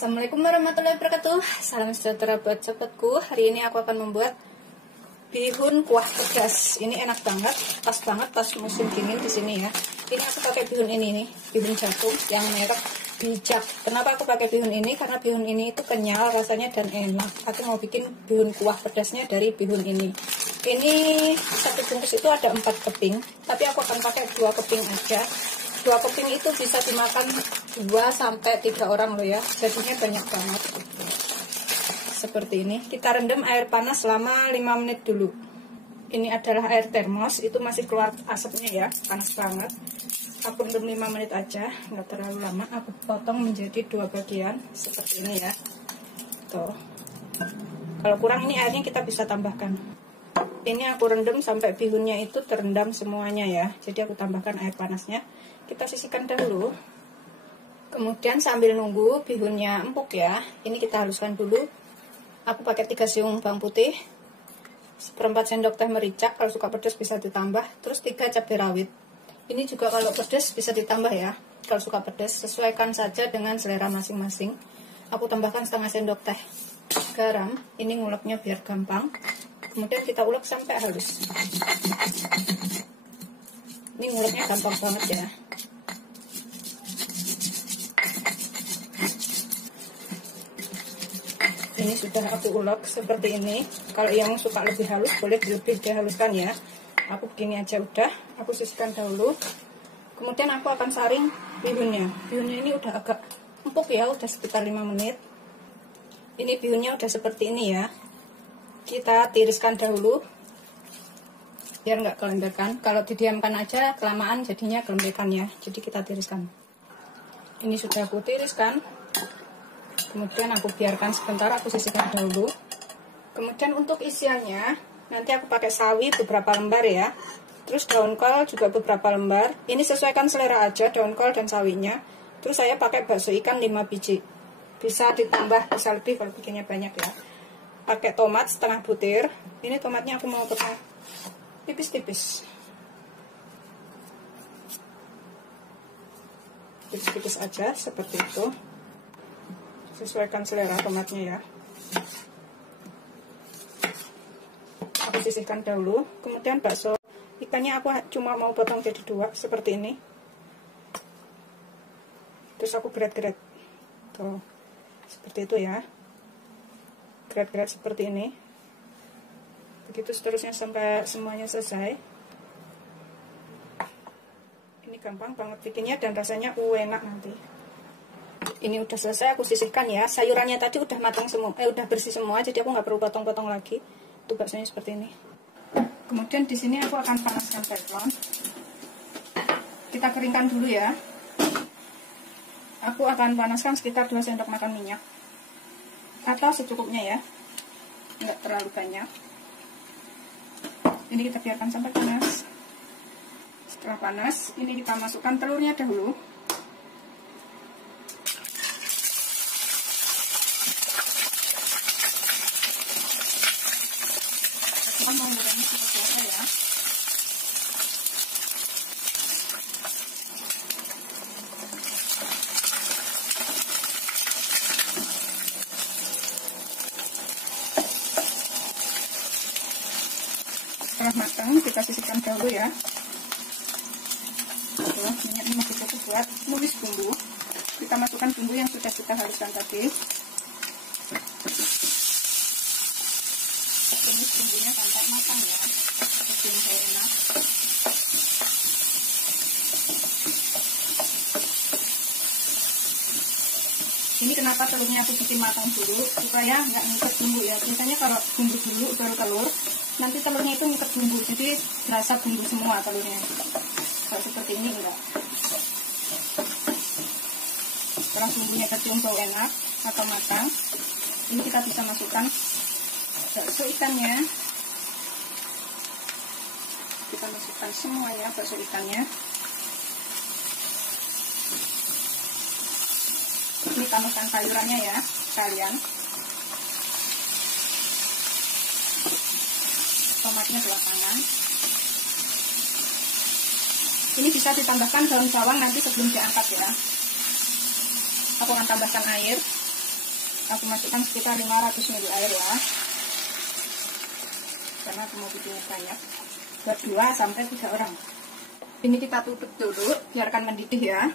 Assalamualaikum warahmatullahi wabarakatuh. Salam sejahtera buat sahabatku. Hari ini aku akan membuat bihun kuah pedas. Ini enak banget, pas banget pas musim dingin di sini ya. Ini aku pakai bihun ini nih, bihun jagung yang merek Bijak. Kenapa aku pakai bihun ini? Karena bihun ini itu kenyal rasanya dan enak. Aku mau bikin bihun kuah pedasnya dari bihun ini. Ini satu bungkus itu ada 4 keping, tapi aku akan pakai 2 keping aja. 2 keping itu bisa dimakan 2-3 orang loh ya, jadinya banyak banget. Seperti ini, kita rendam air panas selama 5 menit dulu. Ini adalah air termos, itu masih keluar asapnya ya, panas banget. Aku rendam 5 menit aja, nggak terlalu lama. Aku potong menjadi 2 bagian, seperti ini ya. Tuh. Kalau kurang ini airnya kita bisa tambahkan. Ini aku rendam sampai bihunnya itu terendam semuanya ya. Jadi aku tambahkan air panasnya. Kita sisihkan dahulu. Kemudian sambil nunggu bihunnya empuk ya, ini kita haluskan dulu. Aku pakai 3 siung bawang putih, 1/4 sendok teh merica, kalau suka pedas bisa ditambah. Terus 3 cabai rawit. Ini juga kalau pedas bisa ditambah ya. Kalau suka pedas, sesuaikan saja dengan selera masing-masing. Aku tambahkan 1/2 sendok teh garam. Ini nguleknya biar gampang. Kemudian kita ulek sampai halus. Ini nguleknya gampang banget ya. Ini sudah aku ulek seperti ini. Kalau yang suka lebih halus boleh lebih dihaluskan ya. Aku begini aja udah. Aku sisihkan dahulu. Kemudian aku akan saring bihunnya. Bihunnya ini udah agak empuk ya, udah sekitar 5 menit. Ini bihunnya udah seperti ini ya. Kita tiriskan dahulu biar nggak kelembekan. Kalau didiamkan aja kelamaan jadinya kelembekan ya. Jadi kita tiriskan. Ini sudah aku tiriskan. Kemudian aku biarkan sebentar, aku sisihkan dahulu. Kemudian untuk isiannya, nanti aku pakai sawi beberapa lembar ya. Terus daun kol juga beberapa lembar. Ini sesuaikan selera aja, daun kol dan sawinya. Terus saya pakai bakso ikan 5 biji. Bisa ditambah, bisa lebih kalau bikinnya banyak ya. Pakai tomat setengah butir. Ini tomatnya aku mau potong tipis-tipis. Tipis-tipis aja, seperti itu. Sesuaikan selera tomatnya ya. Aku sisihkan dahulu. Kemudian bakso ikannya aku cuma mau potong jadi 2 seperti ini. Terus aku geret-geret. Tuh. Seperti itu ya. Geret-geret seperti ini. Begitu seterusnya sampai semuanya selesai. Ini gampang banget bikinnya dan rasanya enak nanti. Ini udah selesai, aku sisihkan ya. Sayurannya tadi udah matang semua, udah bersih semua, jadi aku nggak perlu potong-potong lagi. Tuh baksonya seperti ini. Kemudian di sini aku akan panaskan teflon. Kita keringkan dulu ya. Aku akan panaskan sekitar 2 sendok makan minyak. Atau secukupnya ya, nggak terlalu banyak. Ini kita biarkan sampai panas. Setelah panas, ini kita masukkan telurnya dahulu. Mau gorengnya seperti apa ya. Setelah matang kita sisihkan dahulu ya. Minyak ini masih cukup buat numis bumbu. Kita masukkan bumbu yang sudah kita haluskan tadi. Tumis bumbunya sampai matang ya, bikin enak. Ini kenapa telurnya aku bikin matang dulu, supaya nggak ngikat bumbu ya. Biasanya kalau bumbu dulu baru telur, nanti telurnya itu ngikat bumbu, jadi berasa bumbu semua telurnya. Kalau seperti ini enggak. Setelah bumbunya kecium bau enak atau matang, ini kita bisa masukkan bakso ikannya. Kita masukkan semuanya bakso ikannya. Ini tambahkan sayurannya ya sekalian. Tomatnya belakangan. Ini bisa ditambahkan daun bawang nanti sebelum diangkat ya. Aku akan tambahkan air Aku masukkan sekitar 500 ml air ya, karena aku mau bikinnya banyak, buat 2 sampai 3 orang. Ini kita tutup dulu, biarkan mendidih ya.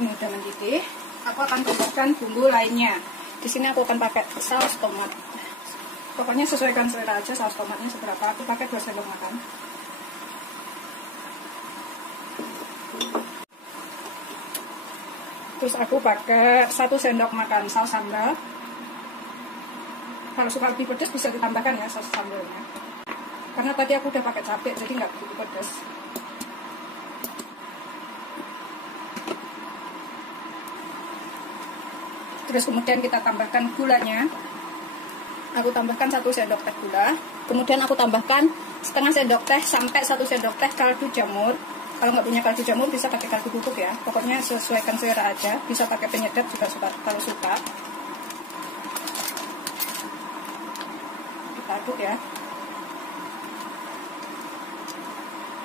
Ini udah mendidih. Aku akan tambahkan bumbu lainnya. Di sini aku akan pakai saus tomat. Pokoknya sesuaikan selera aja saus tomatnya seberapa. Aku pakai 2 sendok makan. Terus aku pakai 1 sendok makan saus sambal. Kalau suka lebih pedas bisa ditambahkan ya saus sambalnya. Karena tadi aku udah pakai cabai jadi nggak begitu pedas. Terus kemudian kita tambahkan gulanya. Aku tambahkan 1 sendok teh gula. Kemudian aku tambahkan setengah sendok teh sampai 1 sendok teh kaldu jamur. Kalau nggak punya kaldu jamur bisa pakai kaldu bubuk ya. Pokoknya sesuaikan selera aja. Bisa pakai penyedap juga kalau suka. Kita aduk ya.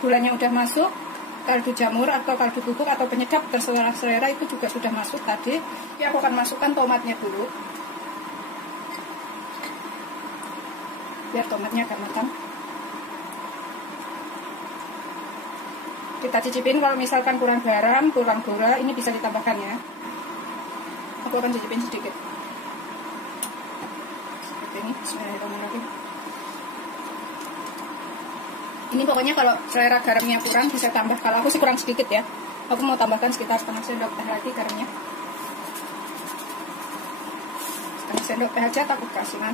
Gulanya udah masuk, kaldu jamur atau kaldu bubuk atau penyedap terserah selera itu juga sudah masuk tadi. Ya, aku akan masukkan tomatnya dulu, biar tomatnya agak matang. Kita cicipin, kalau misalkan kurang garam, kurang gula, ini bisa ditambahkan ya. Aku akan cicipin sedikit. Seperti ini, bismillahirrahmanirrahim. Ini pokoknya kalau selera garamnya kurang bisa tambah. Kalau aku sih kurang sedikit ya. Aku mau tambahkan sekitar setengah sendok teh lagi garamnya. Setengah sendok teh aja takut kasihan.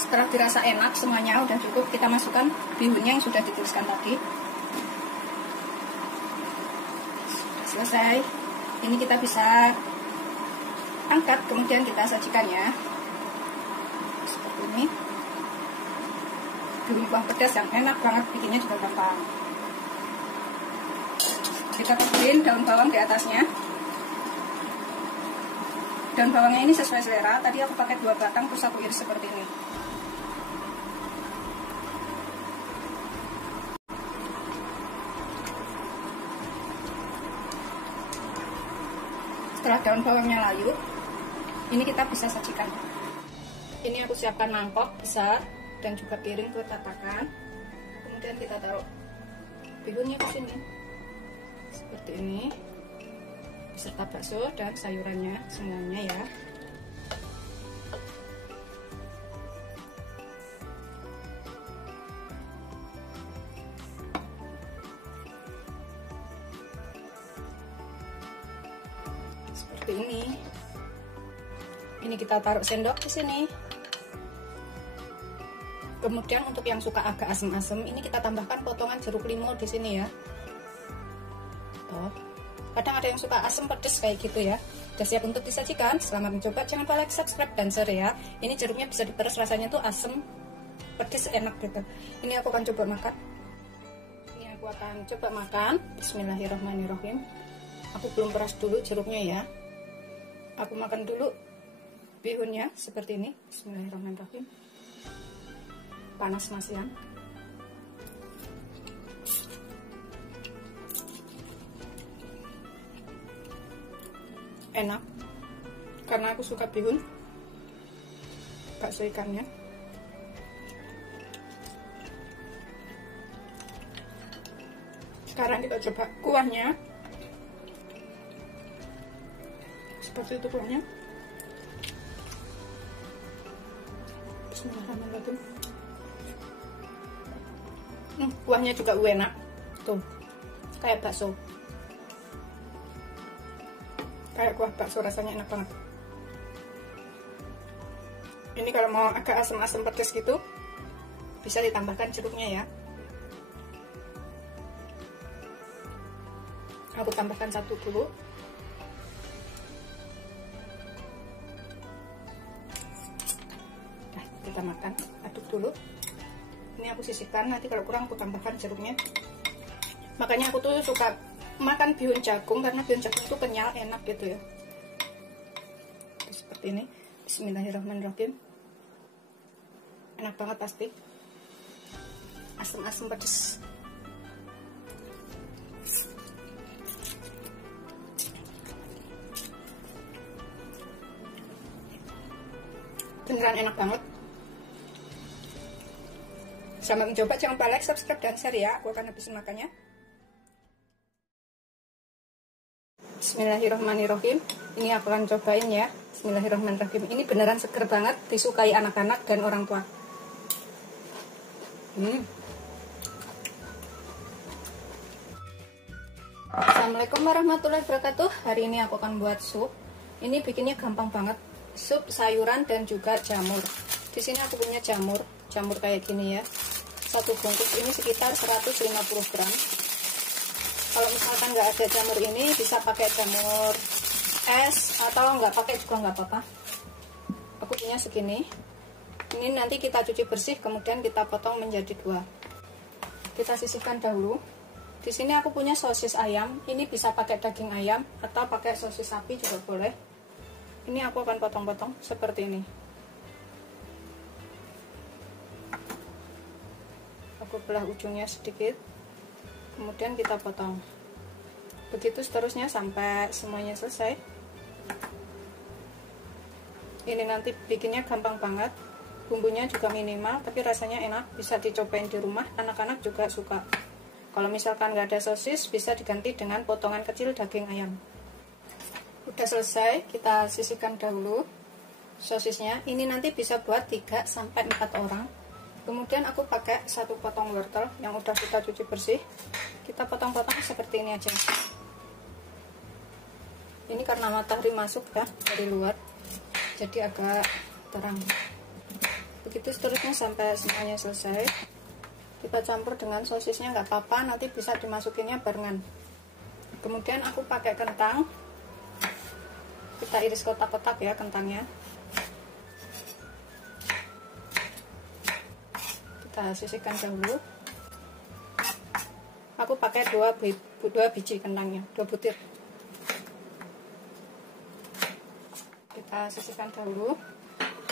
Setelah dirasa enak semuanya udah cukup, kita masukkan bihunnya yang sudah dituliskan tadi. Sudah selesai. Ini kita bisa angkat, kemudian kita sajikan ya. Seperti ini. Bihun kuah pedas yang enak banget, bikinnya juga gampang. Kita taburin daun bawang di atasnya. Daun bawangnya ini sesuai selera. Tadi aku pakai 2 batang, terus aku iris seperti ini. Setelah daun bawangnya layu, ini kita bisa sajikan. Ini aku siapkan mangkok besar dan juga piring buat tatakan. Kemudian kita taruh bihunnya ke sini seperti ini, beserta bakso dan sayurannya semuanya ya. Seperti ini. Ini kita taruh sendok di sini. Kemudian untuk yang suka agak asem-asem, ini kita tambahkan potongan jeruk limau di sini ya. Tuh. Kadang ada yang suka asem pedes kayak gitu ya. Udah siap untuk disajikan. Selamat mencoba. Jangan lupa like, subscribe, dan share ya. Ini jeruknya bisa diperes, rasanya tuh asem, pedes, enak gitu. Ini aku akan coba makan. Bismillahirrahmanirrahim. Aku belum peras dulu jeruknya ya. Aku makan dulu bihunnya seperti ini. Bismillahirrahmanirrahim. Panas masian. Enak karena aku suka bihun, bakso ikannya. Sekarang kita coba kuahnya. Seperti itu kuahnya. Bismillahirrahmanirrahim. Kuahnya juga enak tuh, kayak bakso, kayak kuah bakso, rasanya enak banget. Ini kalau mau agak asam-asam pedas gitu bisa ditambahkan jeruknya ya. Aku tambahkan 1 dulu. Nah, kita makan, aduk dulu. Ini aku sisihkan, nanti kalau kurang aku tambahkan jeruknya. Makanya aku tuh suka makan bihun jagung, karena bihun jagung itu kenyal, enak gitu ya. Seperti ini. Bismillahirrahmanirrahim. Enak banget pasti. Asam-asam pedas. Beneran enak banget. Selamat mencoba, jangan lupa like, subscribe, dan share ya. Aku akan habisin makannya. Bismillahirrahmanirrahim. Ini aku akan cobain ya. Bismillahirrahmanirrahim. Ini beneran seger banget, disukai anak-anak dan orang tua. Assalamualaikum warahmatullahi wabarakatuh. Hari ini aku akan buat sup. Ini bikinnya gampang banget. Sup sayuran dan juga jamur. Di sini aku punya jamur kayak gini ya. Satu bungkus ini sekitar 150 gram. Kalau misalkan nggak ada jamur ini, bisa pakai jamur es atau nggak pakai juga nggak apa-apa. Aku punya segini. Ini nanti kita cuci bersih, kemudian kita potong menjadi 2. Kita sisihkan dahulu. Di sini aku punya sosis ayam. Ini bisa pakai daging ayam atau pakai sosis sapi juga boleh. Ini aku akan potong-potong seperti ini. Aku belah ujungnya sedikit, kemudian kita potong. Begitu seterusnya sampai semuanya selesai. Ini nanti bikinnya gampang banget. Bumbunya juga minimal, tapi rasanya enak. Bisa dicobain di rumah, anak-anak juga suka. Kalau misalkan nggak ada sosis, bisa diganti dengan potongan kecil daging ayam. Udah selesai, kita sisihkan dahulu sosisnya. Ini nanti bisa buat 3-4 orang. Kemudian aku pakai 1 potong wortel yang udah kita cuci bersih. Kita potong-potong seperti ini aja. Ini karena matahari masuk ya dari luar, jadi agak terang. Begitu seterusnya sampai semuanya selesai. Kita campur dengan sosisnya, nggak apa-apa, nanti bisa dimasukinnya barengan. Kemudian aku pakai kentang. Kita iris kotak-kotak ya kentangnya. Kita sisihkan dahulu. Aku pakai 2 biji kentangnya, 2 butir. Kita sisihkan dahulu.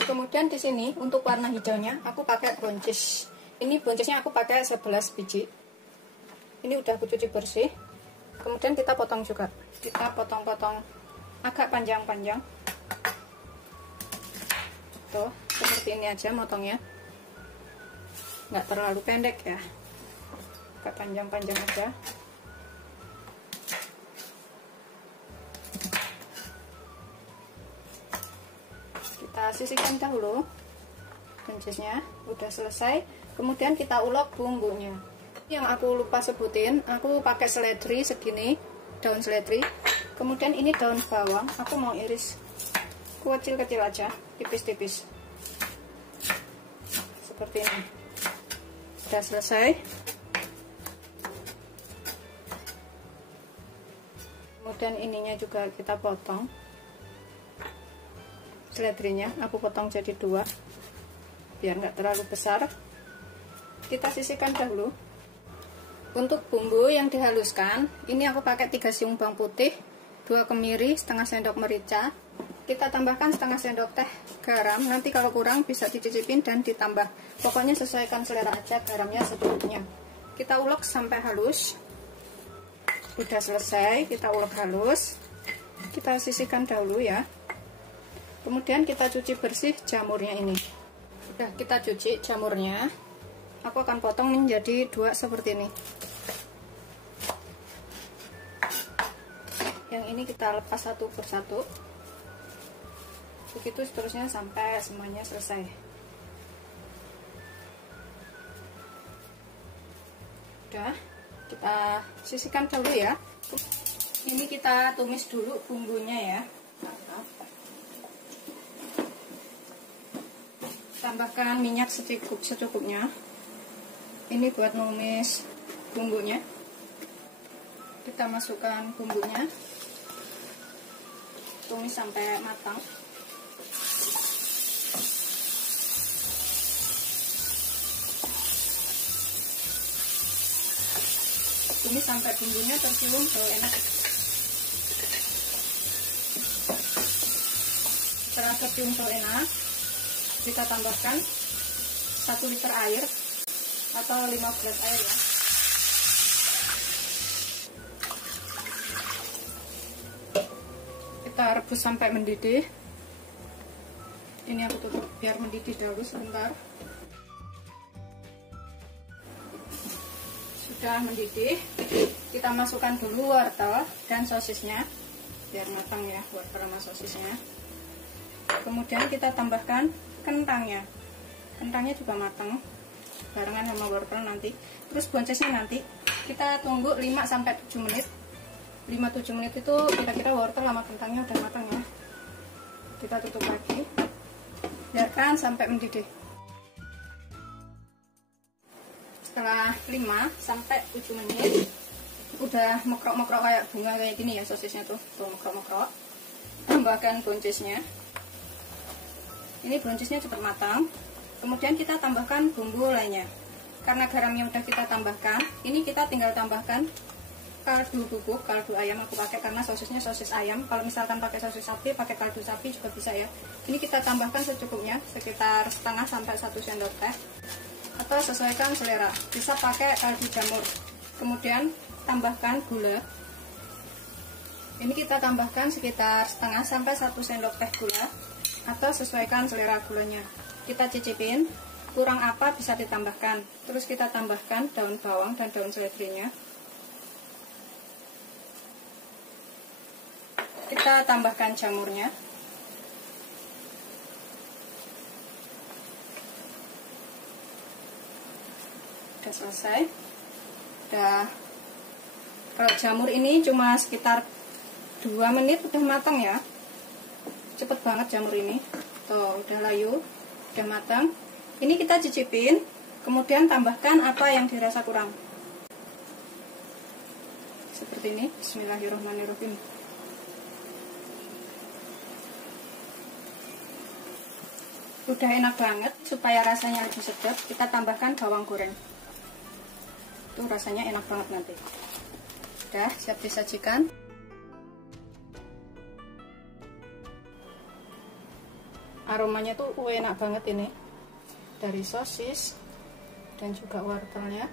Kemudian di sini untuk warna hijaunya aku pakai buncis. Ini buncisnya aku pakai 11 biji. Ini udah aku cuci bersih. Kemudian kita potong juga. Kita potong-potong agak panjang-panjang. Tuh, seperti ini aja motongnya. Nggak terlalu pendek ya, agak panjang-panjang aja. Kita sisihkan dahulu buncisnya. Udah selesai, kemudian kita ulek bumbunya. Yang aku lupa sebutin, aku pakai seledri segini, daun seledri. Kemudian ini daun bawang, aku mau iris kecil-kecil aja, tipis-tipis seperti ini. Sudah selesai. Kemudian ininya juga kita potong. Seledrinya aku potong jadi 2 biar nggak terlalu besar. Kita sisihkan dahulu. Untuk bumbu yang dihaluskan, ini aku pakai 3 siung bawang putih, 2 kemiri, setengah sendok merica. Kita tambahkan setengah sendok teh garam. Nanti kalau kurang bisa dicicipin dan ditambah. Pokoknya sesuaikan selera aja garamnya secukupnya. Kita ulek sampai halus. Udah selesai, kita ulek halus. Kita sisihkan dahulu ya. Kemudian kita cuci bersih jamurnya ini. Udah kita cuci jamurnya. Aku akan potong menjadi 2 seperti ini. Yang ini kita lepas satu persatu. Begitu seterusnya sampai semuanya selesai. Udah, kita sisihkan dulu ya. Ini kita tumis dulu bumbunya ya. Tambahkan minyak secukupnya. Ini buat numis bumbunya. Kita masukkan bumbunya. Tumis sampai matang. Ini sampai bumbunya tercium bau enak. Setelah tercium bau enak, kita tambahkan 1 liter air atau 5 gelas air ya. Kita rebus sampai mendidih. Ini aku tutup biar mendidih dahulu sebentar. Sudah mendidih, kita masukkan dulu wortel dan sosisnya biar matang ya, wortel sama sosisnya. Kemudian kita tambahkan kentangnya. Kentangnya juga matang barengan sama wortel nanti. Terus boncesnya nanti kita tunggu 5-7 menit. 5-7 menit itu kira-kira wortel sama kentangnya udah matang ya. Kita tutup lagi, biarkan sampai mendidih. Setelah 5-7 menit udah mekrok-mekrok kayak bunga kayak gini ya sosisnya tuh mekrok-mekrok. Tambahkan boncesnya. Ini boncesnya cepat matang. Kemudian kita tambahkan bumbu lainnya. Karena garamnya udah kita tambahkan, ini kita tinggal tambahkan kaldu bubuk, kaldu ayam aku pakai karena sosisnya sosis ayam. Kalau misalkan pakai sosis sapi, pakai kaldu sapi juga bisa ya. Ini kita tambahkan secukupnya, sekitar setengah sampai 1 sendok teh. Atau sesuaikan selera, bisa pakai kaldu jamur. Kemudian tambahkan gula. Ini kita tambahkan sekitar setengah sampai 1 sendok teh gula. Atau sesuaikan selera gulanya. Kita cicipin, kurang apa bisa ditambahkan. Terus kita tambahkan daun bawang dan daun seledrinya. Kita tambahkan jamurnya. Udah selesai. Udah. Kalau jamur ini cuma sekitar 2 menit udah matang ya. Cepet banget jamur ini. Tuh, udah layu, udah matang. Ini kita cicipin, kemudian tambahkan apa yang dirasa kurang. Seperti ini. Bismillahirrahmanirrahim. Udah enak banget, supaya rasanya lebih sedap, kita tambahkan bawang goreng. Itu rasanya enak banget nanti. Udah, siap disajikan. Aromanya tuh enak banget ini. Dari sosis dan juga wortelnya.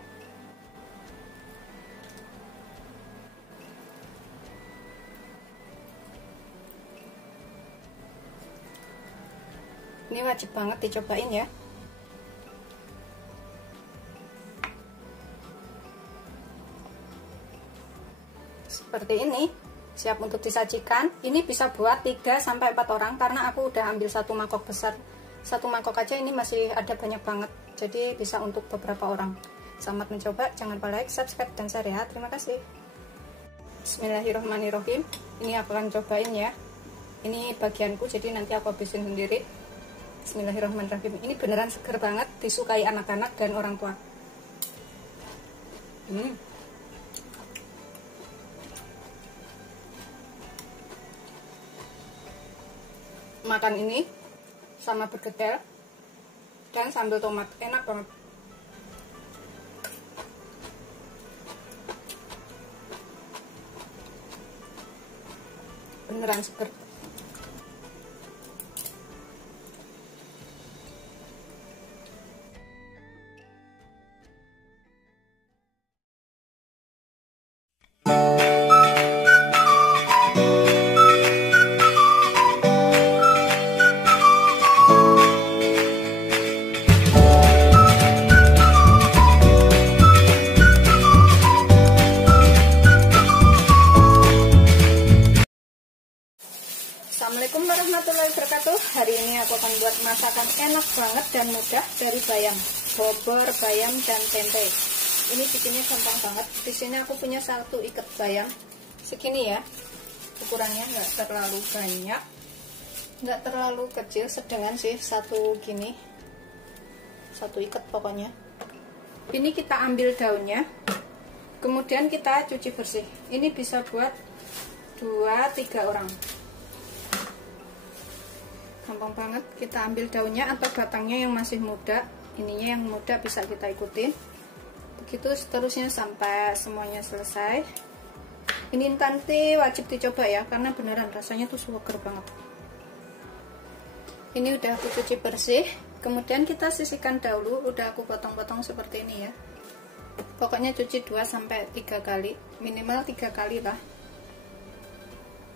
Ini wajib banget dicobain ya. Seperti ini, siap untuk disajikan. Ini bisa buat 3-4 orang karena aku udah ambil 1 mangkok besar. 1 mangkok aja ini masih ada banyak banget. Jadi bisa untuk beberapa orang. Selamat mencoba, jangan lupa like, subscribe, dan share ya. Terima kasih. Bismillahirrahmanirrahim. Ini aku akan cobain ya. Ini bagianku, jadi nanti aku habisin sendiri. Bismillahirrahmanirrahim. Ini beneran seger banget, disukai anak-anak dan orang tua. Makan ini sama bergedel dan sambal tomat, enak banget. Beneran seger. Assalamualaikum warahmatullahi wabarakatuh. Hari ini aku akan buat masakan enak banget dan mudah dari bayam, bobor, bayam, dan tempe. Ini bikinnya gampang banget. Di sini aku punya 1 ikat bayam segini ya. Ukurannya nggak terlalu banyak, nggak terlalu kecil, sedangkan sih 1 gini, 1 ikat pokoknya. Ini kita ambil daunnya, kemudian kita cuci bersih. Ini bisa buat 2-3 orang. Gampang banget. Kita ambil daunnya atau batangnya yang masih muda. Ininya yang muda bisa kita ikutin. Begitu seterusnya sampai semuanya selesai. Ini nanti wajib dicoba ya, karena beneran rasanya tuh seger banget. Ini udah aku cuci bersih. Kemudian kita sisihkan dahulu. Udah aku potong-potong seperti ini ya. Pokoknya cuci 2-3 kali, minimal 3 kali lah.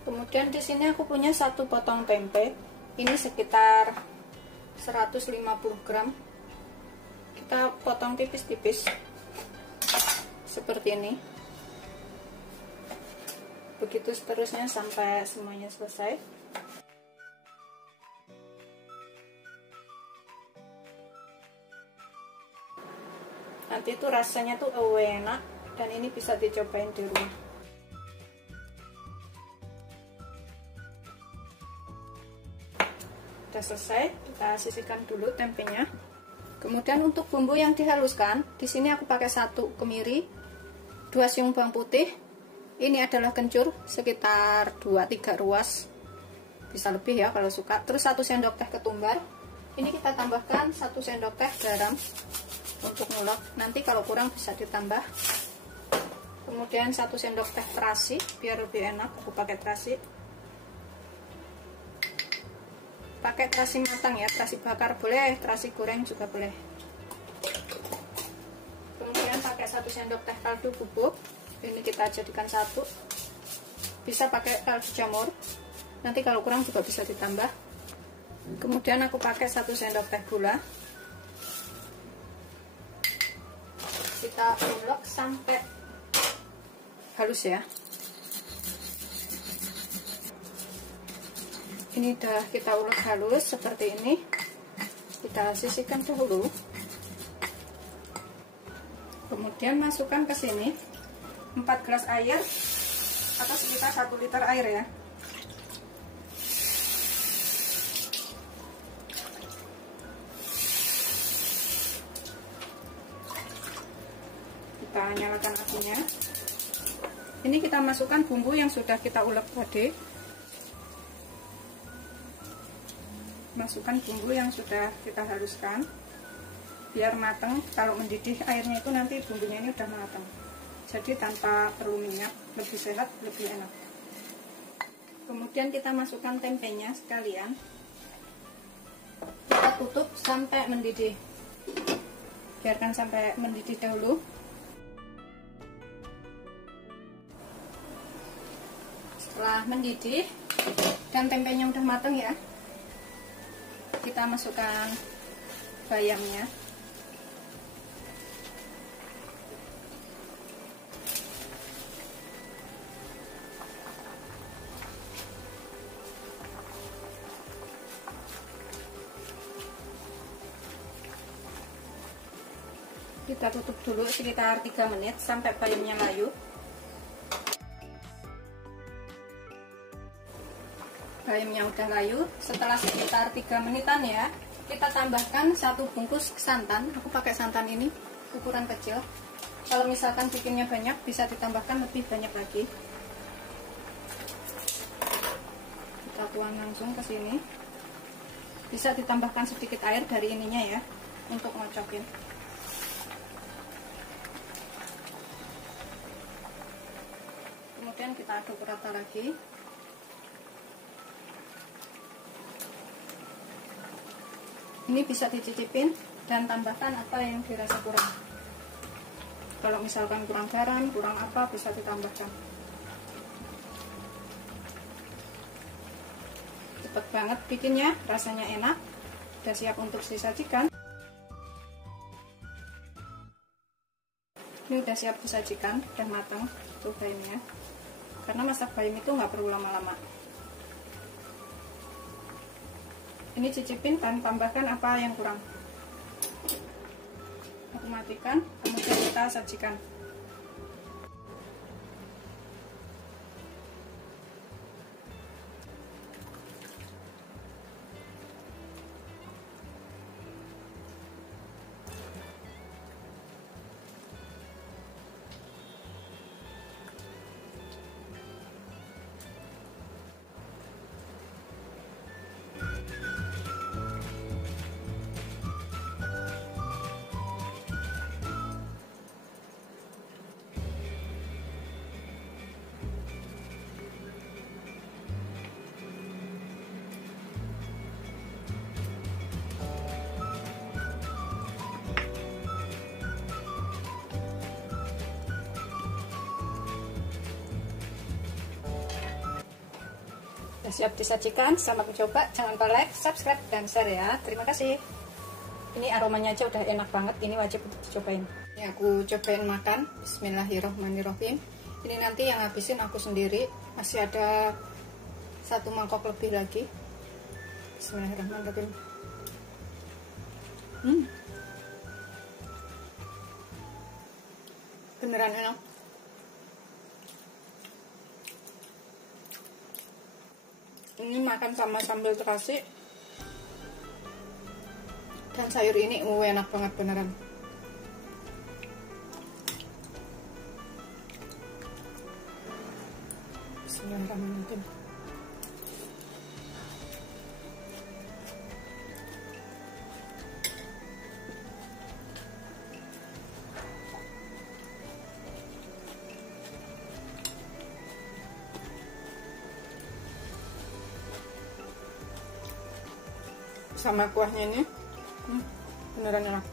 Kemudian di sini aku punya 1 potong tempe. Ini sekitar 150 gram. Kita potong tipis-tipis seperti ini. Begitu seterusnya sampai semuanya selesai. Nanti itu rasanya tuh enak, dan ini bisa dicobain di rumah. Udah selesai, kita sisihkan dulu tempenya. Kemudian untuk bumbu yang dihaluskan, di sini aku pakai 1 kemiri, 2 siung bawang putih. Ini adalah kencur sekitar 2-3 ruas, bisa lebih ya kalau suka. Terus 1 sendok teh ketumbar. Ini kita tambahkan 1 sendok teh garam untuk ngulek. Nanti kalau kurang bisa ditambah. Kemudian 1 sendok teh terasi, biar lebih enak aku pakai terasi. Pakai terasi matang ya, terasi bakar boleh, terasi goreng juga boleh. Kemudian pakai 1 sendok teh kaldu bubuk. Ini kita jadikan 1. Bisa pakai kaldu jamur. Nanti kalau kurang juga bisa ditambah. Kemudian aku pakai 1 sendok teh gula. Kita ulek sampai halus ya. Ini udah kita ulek halus seperti ini. Kita sisihkan dahulu. Kemudian masukkan ke sini 4 gelas air atau sekitar 1 liter air ya. Kita nyalakan apinya. Ini kita masukkan bumbu yang sudah kita ulek tadi. Masukkan bumbu yang sudah kita haluskan biar matang. Kalau mendidih airnya itu nanti bumbunya ini udah matang, jadi tanpa perlu minyak, lebih sehat, lebih enak. Kemudian kita masukkan tempenya sekalian. Kita tutup sampai mendidih. Biarkan sampai mendidih dahulu. Setelah mendidih dan tempenya udah matang ya, kita masukkan bayamnya. Kita tutup dulu sekitar 3 menit sampai bayamnya layu. Bayamnya udah layu. Setelah sekitar 3 menitan ya, kita tambahkan 1 bungkus santan. Aku pakai santan ini ukuran kecil. Kalau misalkan bikinnya banyak, bisa ditambahkan lebih banyak lagi. Kita tuang langsung ke sini. Bisa ditambahkan sedikit air dari ininya ya, untuk ngocokin. Kemudian kita aduk rata lagi. Ini bisa dicicipin dan tambahkan apa yang dirasa kurang. Kalau misalkan kurang garam, kurang apa, bisa ditambahkan. Cepet banget bikinnya, rasanya enak. Udah siap untuk disajikan. Ini udah siap disajikan, udah matang tuh bayamnya. Karena masak bayam itu nggak perlu lama-lama. Ini cicipin dan tambahkan apa yang kurang. Aku matikan, kemudian kita sajikan. Sudah siap disajikan. Selamat mencoba. Jangan lupa like, subscribe, dan share ya. Terima kasih. Ini aromanya aja udah enak banget. Ini wajib untuk dicobain. Ini aku cobain makan. Bismillahirrahmanirrahim. Ini nanti yang habisin aku sendiri. Masih ada 1 mangkok lebih lagi. Bismillahirrahmanirrahim. Beneran enak. Ini makan sama sambal terasi dan sayur ini enak banget beneran. Bismillahirrahmanirrahim. Sama kuahnya ini beneran enak.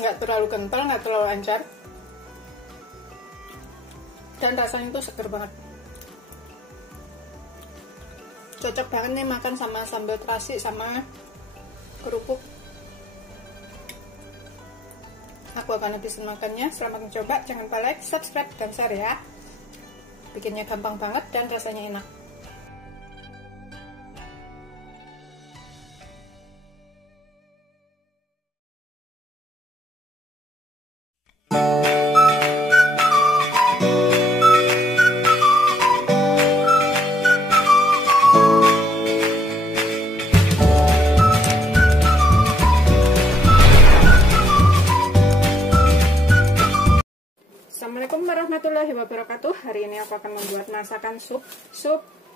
Nggak terlalu kental, nggak terlalu encer, dan rasanya tuh seger banget. Cocok banget nih makan sama sambal terasi sama kerupuk. Aku akan habisin makannya. Selamat mencoba. Jangan lupa like, subscribe, dan share ya. Bikinnya gampang banget dan rasanya enak. Assalamualaikum warahmatullahi wabarakatuh. Hari ini aku akan membuat masakan sup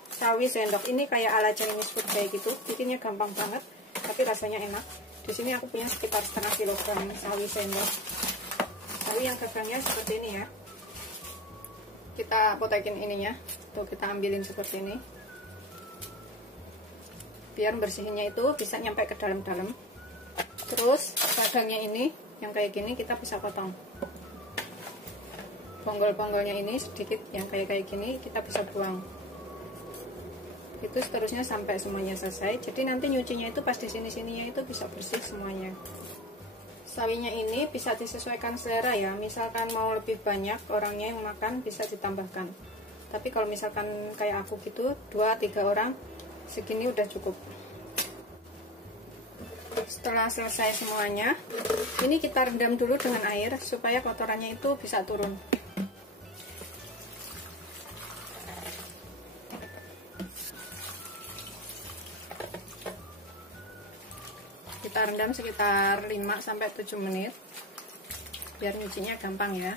sawi sendok. Ini kayak ala Chinese food kayak gitu. Bikinnya gampang banget, tapi rasanya enak. Di sini aku punya sekitar setengah kilogram sawi sendok. Sawi yang gagangnya seperti ini ya. Kita potekin ininya. Tuh, kita ambilin seperti ini. Biar bersihinnya itu bisa nyampe ke dalam-dalam. Terus gagangnya ini yang kayak gini kita bisa potong. Bonggol-bonggolnya ini sedikit yang kayak gini kita bisa buang. Itu seterusnya sampai semuanya selesai. Jadi nanti nyucinya itu pas di sini-sininya itu bisa bersih semuanya. Sawinya ini bisa disesuaikan selera ya. Misalkan mau lebih banyak orangnya yang makan bisa ditambahkan. Tapi kalau misalkan kayak aku gitu 2-3 orang segini udah cukup. Setelah selesai semuanya, ini kita rendam dulu dengan air supaya kotorannya itu bisa turun. Kita rendam sekitar 5-7 menit biar nyucinya gampang ya.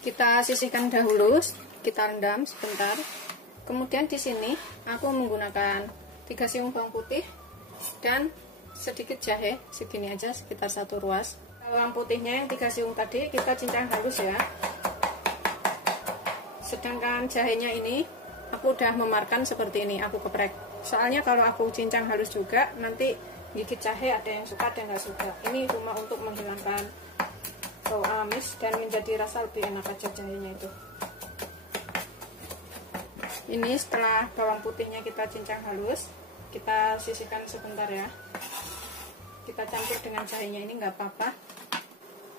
Kita sisihkan dahulu, kita rendam sebentar. Kemudian di sini aku menggunakan 3 siung bawang putih dan sedikit jahe, segini aja sekitar 1 ruas. Bawang putihnya yang 3 siung tadi kita cincang halus ya. Sedangkan jahenya ini aku udah memarkan seperti ini, aku geprek. Soalnya kalau aku cincang halus juga nanti gigit jahe, ada yang suka ada yang nggak suka. Ini cuma untuk menghilangkan bau amis dan menjadi rasa lebih enak aja jahenya itu. Ini setelah bawang putihnya kita cincang halus, kita sisihkan sebentar ya. Kita campur dengan jahenya ini nggak apa-apa.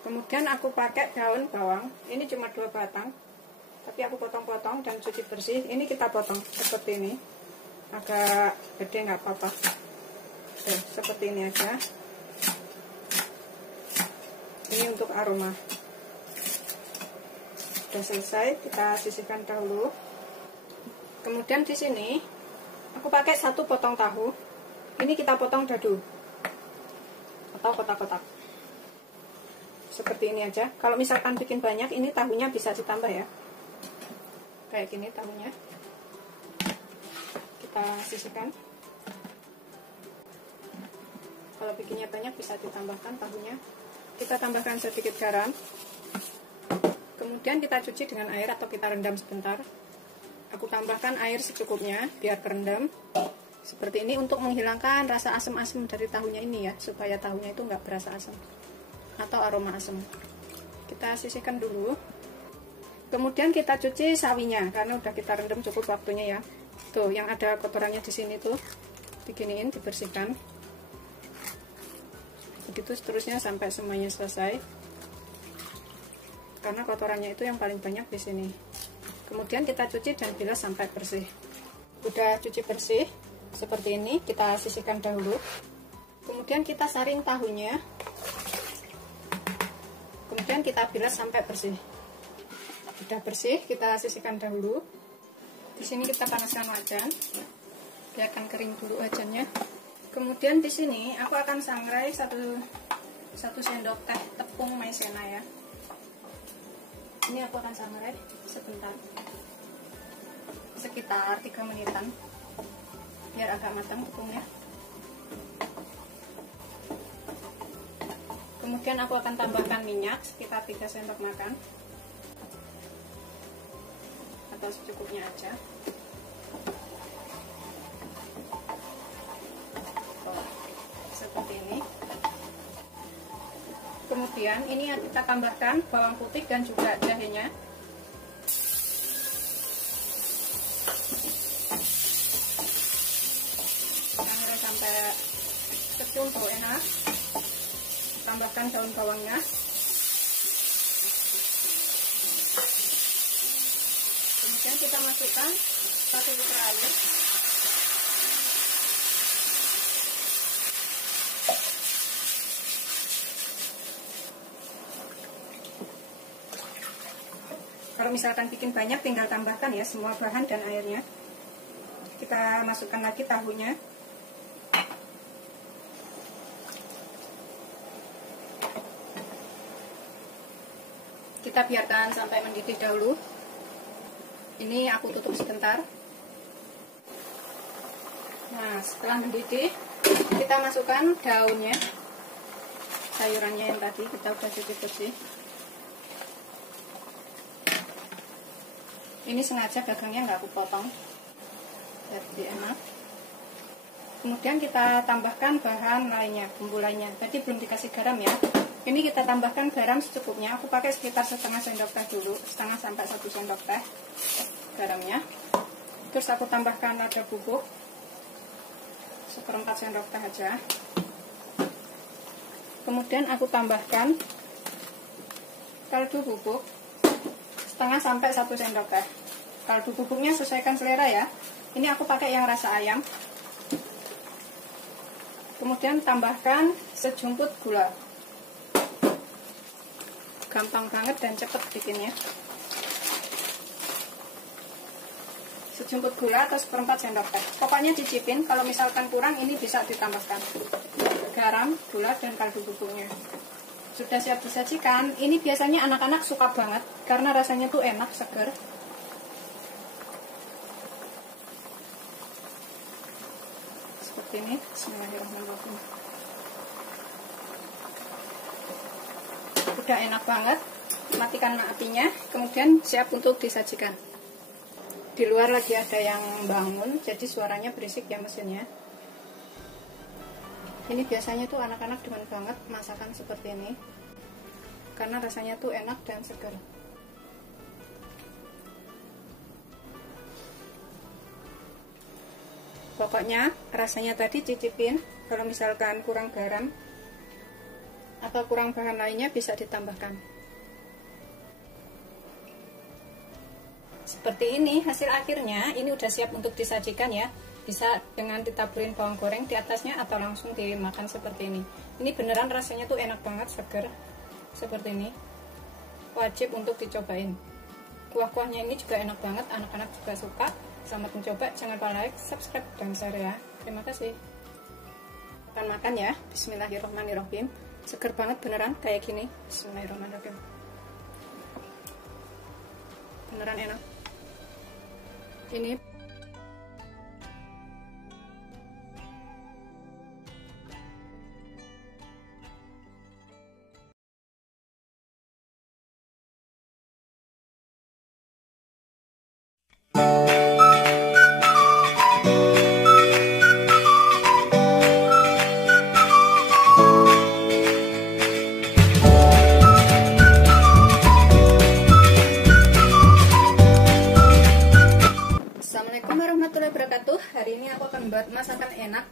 Kemudian aku pakai daun bawang, ini cuma 2 batang, tapi aku potong-potong dan cuci bersih. Ini kita potong seperti ini, agak gede nggak apa-apa. Oke, seperti ini aja. Ini untuk aroma. Sudah selesai, kita sisihkan dahulu. Kemudian di sini aku pakai 1 potong tahu. Ini kita potong dadu atau kotak-kotak. Seperti ini aja. Kalau misalkan bikin banyak, ini tahunya bisa ditambah ya. Kayak gini tahunya. Kita sisihkan. Kalau bikinnya banyak bisa ditambahkan tahunya. Kita tambahkan sedikit garam. Kemudian kita cuci dengan air atau kita rendam sebentar. Aku tambahkan air secukupnya biar kerendam. Seperti ini untuk menghilangkan rasa asam-asam dari tahunya ini ya, supaya tahunya itu nggak berasa asam. atau aroma asam. Kita sisihkan dulu. Kemudian kita cuci sawinya karena udah kita rendam cukup waktunya ya. Tuh, yang ada kotorannya di sini tuh diginiin, dibersihkan. Begitu seterusnya sampai semuanya selesai. Karena kotorannya itu yang paling banyak di sini. Kemudian kita cuci dan bilas sampai bersih. Udah cuci bersih seperti ini, kita sisihkan dahulu. Kemudian kita saring tahunya. Kemudian kita bilas sampai bersih. Udah bersih, kita sisihkan dahulu. Di sini kita panaskan wajan, biarkan kering dulu wajannya. Kemudian di sini aku akan sangrai satu sendok teh tepung maizena ya. Ini aku akan sangrai sebentar, sekitar 3 menitan, biar agak matang tepungnya. Kemudian aku akan tambahkan minyak sekitar 3 sendok makan. Atau secukupnya aja. Seperti ini. Kemudian ini kita tambahkan bawang putih dan juga jahenya. Sampai kecut bau enak. Tambahkan daun bawangnya. Kemudian kita masukkan 1 liter air. Kalau misalkan bikin banyak, tinggal tambahkan ya semua bahan dan airnya. Kita masukkan lagi tahunya. Kita biarkan sampai mendidih dahulu. Ini aku tutup sebentar. Nah, setelah mendidih, kita masukkan daunnya, sayurannya yang tadi kita udah cuci bersih. Ini sengaja gagangnya nggak aku potong, jadi enak. Kemudian kita tambahkan bahan lainnya, bumbu lainnya. Tadi belum dikasih garam ya. Ini kita tambahkan garam secukupnya. Aku pakai sekitar setengah sendok teh dulu, setengah sampai 1 sendok teh garamnya. Terus aku tambahkan lada bubuk 1/4 sendok teh aja. Kemudian aku tambahkan kaldu bubuk setengah sampai 1 sendok teh. Kaldu bubuknya sesuaikan selera ya. Ini aku pakai yang rasa ayam. Kemudian tambahkan sejumput gula. Gampang banget dan cepet bikinnya. Sejumput gula atau 1/4 sendok teh. Pokoknya cicipin, kalau misalkan kurang ini bisa ditambahkan garam, gula, dan kaldu bubuknya. Sudah siap disajikan. Ini biasanya anak-anak suka banget karena rasanya tuh enak, seger. Seperti ini. Bismillahirrahmanirrahim. Udah enak banget. Matikan apinya, kemudian siap untuk disajikan. Di luar lagi ada yang bangun, jadi suaranya berisik ya mesinnya. Ini biasanya tuh anak-anak demen banget masakan seperti ini, karena rasanya tuh enak dan segar. Pokoknya rasanya tadi cicipin. Kalau misalkan kurang garam atau kurang bahan lainnya bisa ditambahkan. Seperti ini hasil akhirnya. Ini udah siap untuk disajikan ya. Bisa dengan ditaburin bawang goreng di atasnya atau langsung dimakan seperti ini. Ini beneran rasanya tuh enak banget, seger seperti ini. Wajib untuk dicobain. Kuah-kuahnya ini juga enak banget, anak-anak juga suka. Selamat mencoba, jangan lupa like, subscribe, dan share ya. Terima kasih. Makan ya. Bismillahirrahmanirrahim. Seger banget beneran kayak gini. Bismillahirrahmanirrahim. Beneran enak. Ini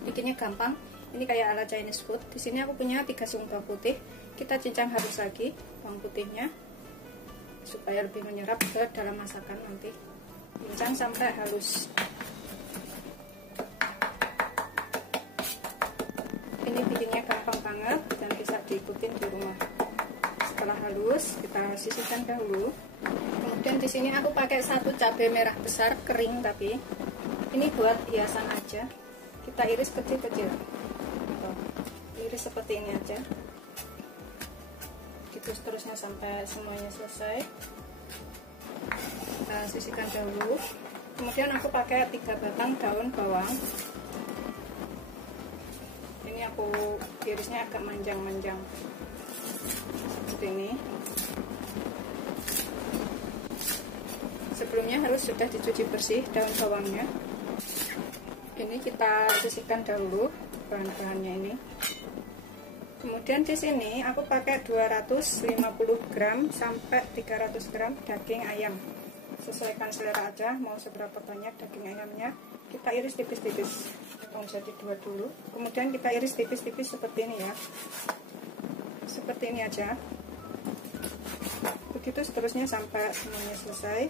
bikinnya gampang. Ini kayak ala Chinese food. Di sini aku punya 3 sung bawang putih. Kita cincang halus lagi bawang putihnya supaya lebih menyerap ke dalam masakan nanti. Cincang sampai halus. Ini bikinnya gampang banget dan bisa diikutin di rumah. Setelah halus, kita sisihkan dahulu. Kemudian di sini aku pakai 1 cabai merah besar kering, tapi ini buat hiasan aja. Kita iris kecil-kecil. Iris seperti ini aja. Gitu seterusnya sampai semuanya selesai. Kita sisihkan dahulu. Kemudian aku pakai 3 batang daun bawang. Ini aku irisnya agak manjang-manjang seperti ini. Sebelumnya harus sudah dicuci bersih daun bawangnya. Ini kita sisihkan dahulu bahan-bahannya ini. Kemudian di sini aku pakai 250 gram sampai 300 gram daging ayam. Sesuaikan selera aja mau seberapa banyak daging ayamnya. Kita iris tipis-tipis. Potong jadi 2 dulu. Kemudian kita iris tipis-tipis seperti ini ya. Seperti ini aja. Begitu seterusnya sampai semuanya selesai.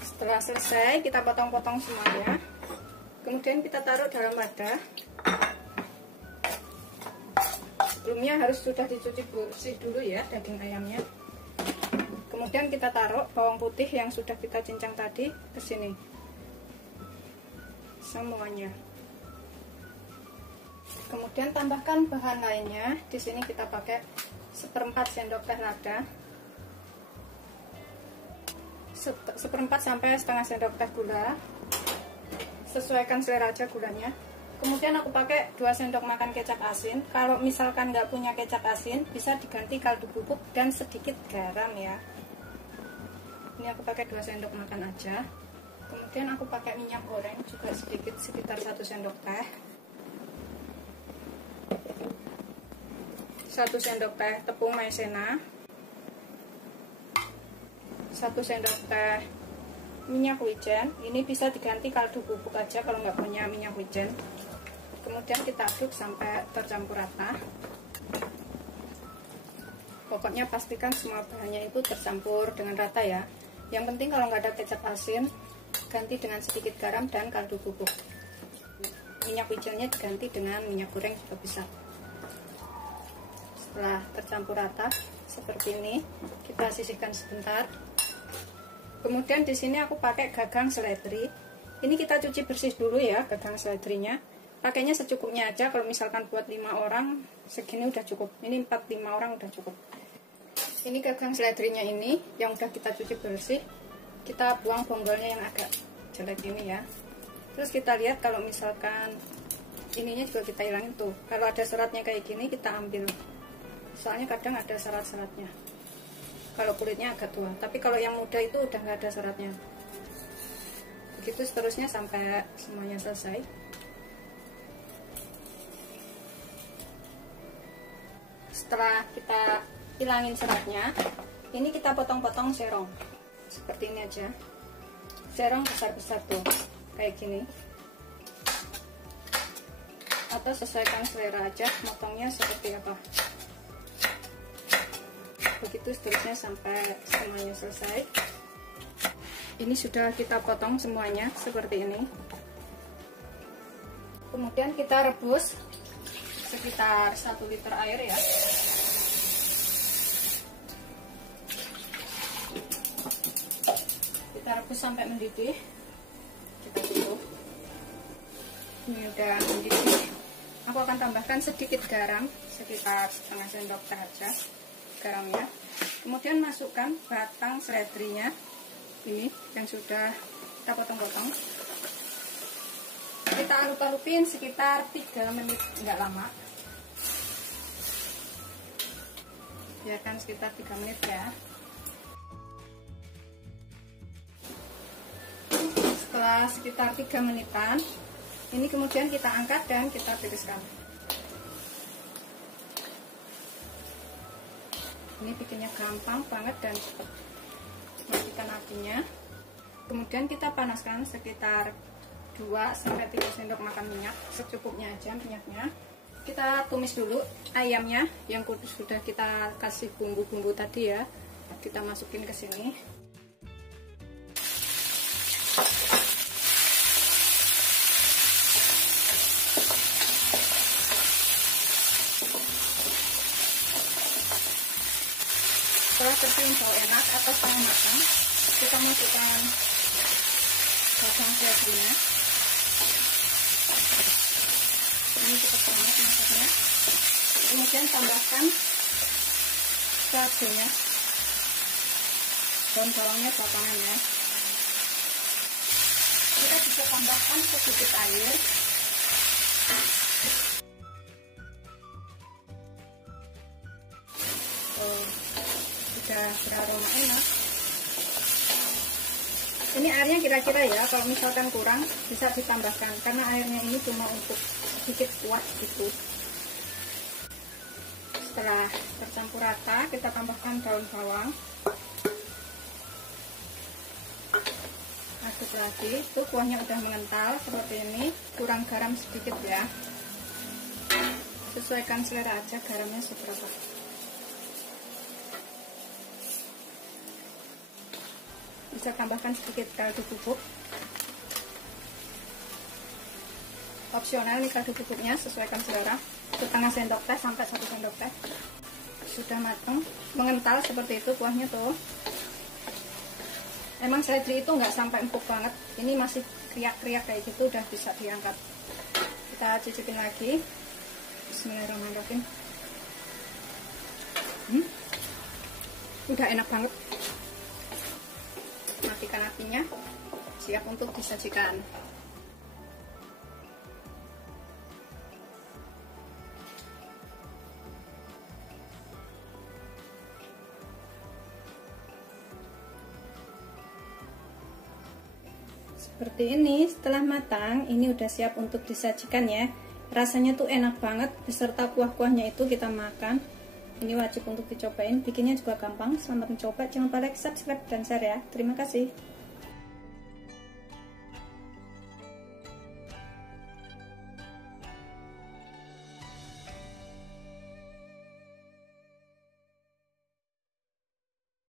Setelah selesai, kita potong-potong semuanya. Kemudian kita taruh dalam wadah. Sebelumnya harus sudah dicuci bersih dulu ya daging ayamnya. Kemudian kita taruh bawang putih yang sudah kita cincang tadi ke sini. Semuanya. Kemudian tambahkan bahan lainnya. Di sini kita pakai 1/4 sendok teh lada. 1/4 sampai setengah sendok teh gula. Sesuaikan selera aja gulanya. Kemudian aku pakai 2 sendok makan kecap asin. Kalau misalkan nggak punya kecap asin, bisa diganti kaldu bubuk dan sedikit garam ya. Ini aku pakai 2 sendok makan aja. Kemudian aku pakai minyak goreng juga sedikit, sekitar 1 sendok teh. 1 sendok teh tepung maizena. 1 sendok teh minyak wijen. Ini bisa diganti kaldu bubuk aja kalau nggak punya minyak wijen. Kemudian kita aduk sampai tercampur rata. Pokoknya pastikan semua bahannya itu tercampur dengan rata ya. Yang penting kalau nggak ada kecap asin, ganti dengan sedikit garam dan kaldu bubuk. Minyak wijennya diganti dengan minyak goreng juga bisa. Setelah tercampur rata seperti ini, kita sisihkan sebentar. Kemudian di sini aku pakai gagang seledri. Ini kita cuci bersih dulu ya gagang seledrinya. Pakainya secukupnya aja. Kalau misalkan buat 5 orang segini udah cukup. Ini 4-5 orang udah cukup. Ini gagang seledrinya ini yang udah kita cuci bersih. Kita buang bonggolnya yang agak jelek ini ya. Terus kita lihat kalau misalkan ininya juga kita hilangin tuh. Kalau ada seratnya kayak gini kita ambil. Soalnya kadang ada serat-seratnya. Kalau kulitnya agak tua, tapi kalau yang muda itu udah nggak ada seratnya. Begitu seterusnya sampai semuanya selesai. Setelah kita hilangin seratnya, ini kita potong-potong serong seperti ini aja. Serong besar-besar tuh kayak gini, atau sesuaikan selera aja motongnya seperti apa. Begitu seterusnya sampai semuanya selesai. Ini sudah kita potong semuanya seperti ini. Kemudian kita rebus sekitar 1 liter air ya. Kita rebus sampai mendidih. Kita tutup. Ini udah mendidih. Aku akan tambahkan sedikit garam, sekitar setengah sendok teh aja garamnya. Kemudian masukkan batang seledrinya ini yang sudah kita potong-potong. Kita alup-alupin sekitar 3 menit, nggak lama. Biarkan sekitar 3 menit ya. Setelah sekitar 3 menitan, ini kemudian kita angkat dan kita tiriskan. Ini bikinnya gampang banget dan cepat. Matikan apinya. Kemudian kita panaskan sekitar 2-3 sendok makan minyak, secukupnya aja minyaknya. Kita tumis dulu ayamnya yang sudah kita kasih bumbu-bumbu tadi ya. Kita masukin ke sini. Setelah tercium bau enak atau setengah matang, kita masukkan bawang seledrinya. Ini cepat banget masaknya. Kemudian tambahkan cabenya, daun bawangnya potongan ya. Kita bisa tambahkan sedikit air. Sudah beraroma enak. Ini airnya kira-kira ya, kalau misalkan kurang bisa ditambahkan, karena airnya ini cuma untuk sedikit kuah gitu. Setelah tercampur rata, kita tambahkan daun bawang. Aduk lagi. Itu kuahnya udah mengental seperti ini. Kurang garam sedikit ya. Sesuaikan selera aja garamnya seberapa. Bisa tambahkan sedikit kaldu bubuk. Opsional nih kaldu bubuknya, sesuaikan selera. Setengah sendok teh sampai 1 sendok teh. Sudah matang, mengental seperti itu kuahnya tuh. Emang seledri itu nggak sampai empuk banget. Ini masih kriak-kriak kayak gitu, udah bisa diangkat. Kita cicipin lagi. Bismillahirrahmanirrahim. Udah enak banget. Matikan apinya, siap untuk disajikan. Seperti ini, setelah matang, ini udah siap untuk disajikan ya. Rasanya tuh enak banget, beserta kuah-kuahnya itu kita makan. Ini wajib untuk dicobain, bikinnya juga gampang. Selamat mencoba, jangan lupa like, subscribe, dan share ya. Terima kasih.